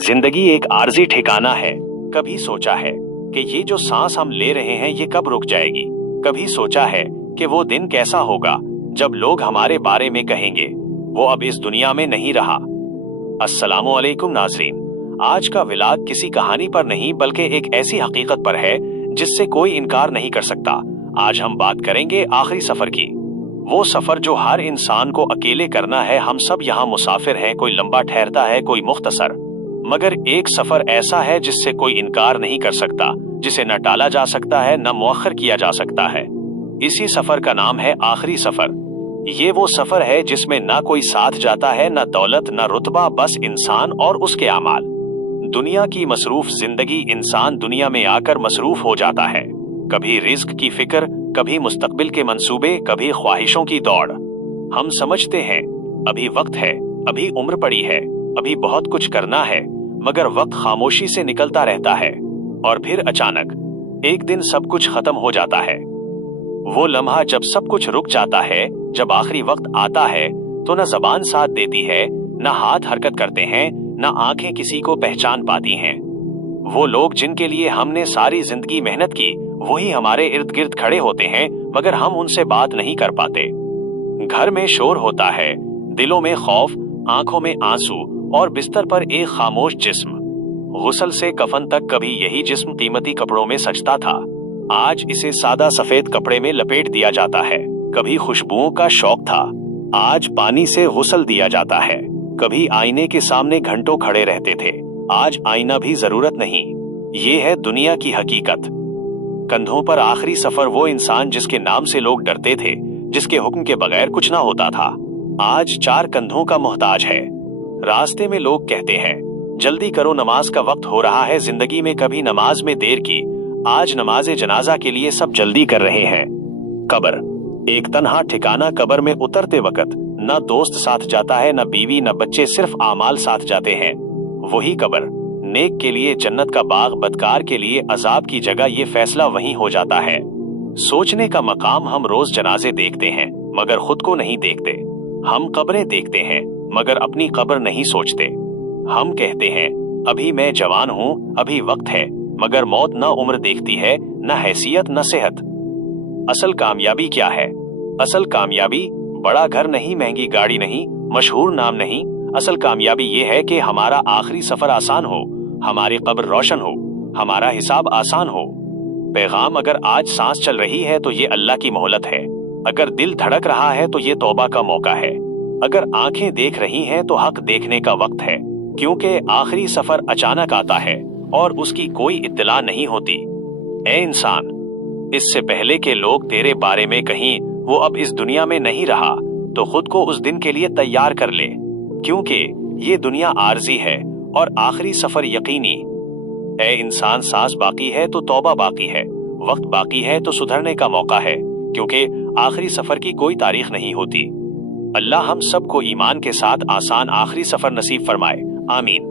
जिंदगी एक आर्जी ठिकाना है। कभी सोचा है कि ये जो सांस हम ले रहे हैं ये कब रुक जाएगी। कभी सोचा है कि वो दिन कैसा होगा जब लोग हमारे बारे में कहेंगे वो अब इस दुनिया में नहीं रहा। अस्सलामु अलैकुम नाज़रीन, आज का व्लॉग किसी कहानी पर नहीं बल्कि एक ऐसी हकीकत पर है जिससे कोई इनकार नहीं कर सकता। आज हम बात करेंगे आखिरी सफर की। वो सफर जो हर इंसान को अकेले करना है। हम सब यहाँ मुसाफिर हैं, कोई लंबा ठहरता है, कोई मुख्तसर, मगर एक सफर ऐसा है जिससे कोई इनकार नहीं कर सकता, जिसे न टाला जा सकता है न मुअख्खर किया जा सकता है। इसी सफर का नाम है आखिरी सफर। ये वो सफर है जिसमें ना कोई साथ जाता है, न दौलत न रुतबा, बस इंसान और उसके अमाल। दुनिया की मसरूफ जिंदगी, इंसान दुनिया में आकर मसरूफ हो जाता है। कभी रिस्क की फिक्र, कभी मुस्तकबिल के मंसूबे, कभी ख्वाहिशों की दौड़। हम समझते हैं अभी वक्त है, अभी उम्र पड़ी है, अभी बहुत कुछ करना है, मगर वक्त खामोशी से निकलता रहता है और फिर अचानक एक दिन सब कुछ खत्म हो जाता है। वो लम्हा जब सब कुछ रुक जाता है, जब आखिरी वक्त आता है, तो न जबान साथ देती है, न हाथ हरकत करते हैं, न आंखें किसी को पहचान पाती हैं। वो लोग जिनके लिए हमने सारी जिंदगी मेहनत की, वही हमारे इर्द गिर्द खड़े होते हैं, मगर हम उनसे बात नहीं कर पाते। घर में शोर होता है, दिलों में खौफ, आंखों में आंसू और बिस्तर पर एक खामोश जिस्म। गुस्ल से कफन तक कभी यही जिस्म कीमती कपड़ों में सजता था, आज इसे सादा सफेद कपड़े में लपेट दिया जाता है। कभी खुशबुओं का शौक था, आज पानी से गुस्ल दिया जाता है। कभी आईने के सामने घंटों खड़े रहते थे, आज आईना भी जरूरत नहीं। ये है दुनिया की हकीकत। कंधों पर आखिरी सफर, वो इंसान जिसके नाम से लोग डरते थे, जिसके हुक्म के बगैर कुछ ना होता था, आज चार कंधों का मोहताज है। रास्ते में लोग कहते हैं जल्दी करो, नमाज का वक्त हो रहा है। जिंदगी में कभी नमाज में देर की, आज नमाज जनाजा के लिए सब जल्दी कर रहे हैं। कब्र एक तन्हा ठिकाना, कब्र में उतरते वक्त न दोस्त साथ जाता है, न बीवी न बच्चे, सिर्फ आमाल साथ जाते हैं। वही कब्र, नेक के लिए जन्नत का बाग, बदकार के लिए अजाब की जगह, ये फैसला वहीं हो जाता है। सोचने का मकाम, हम रोज जनाजे देखते हैं मगर खुद को नहीं देखते। हम कब्रें देखते हैं मगर अपनी कब्र नहीं सोचते। हम कहते हैं अभी मैं जवान हूं, अभी वक्त है, मगर मौत न उम्र देखती है, न हैसियत न सेहत। असल कामयाबी क्या है? असल कामयाबी बड़ा घर नहीं, महंगी गाड़ी नहीं, मशहूर नाम नहीं। असल कामयाबी ये है कि हमारा आखिरी सफर आसान हो, हमारी कब्र रोशन हो, हमारा हिसाब आसान हो। पैगाम, अगर आज सांस चल रही है तो ये अल्लाह की मोहलत है, अगर दिल धड़क रहा है तो ये तौबा का मौका है, अगर आंखें देख रही हैं तो हक देखने का वक्त है। क्योंकि आखिरी सफर अचानक आता है और उसकी कोई इत्तला नहीं होती। ए इंसान, इससे पहले के लोग तेरे बारे में कहीं वो अब इस दुनिया में नहीं रहा, तो खुद को उस दिन के लिए तैयार कर ले, क्योंकि ये दुनिया आर्जी है और आखिरी सफर यकीनी। ए इंसान, सांस बाकी है तो तौबा बाकी है, वक्त बाकी है तो सुधरने का मौका है, क्योंकि आखिरी सफर की कोई तारीख नहीं होती। अल्लाह हम सबको ईमान के साथ आसान आखिरी सफर नसीब फरमाए, आमीन।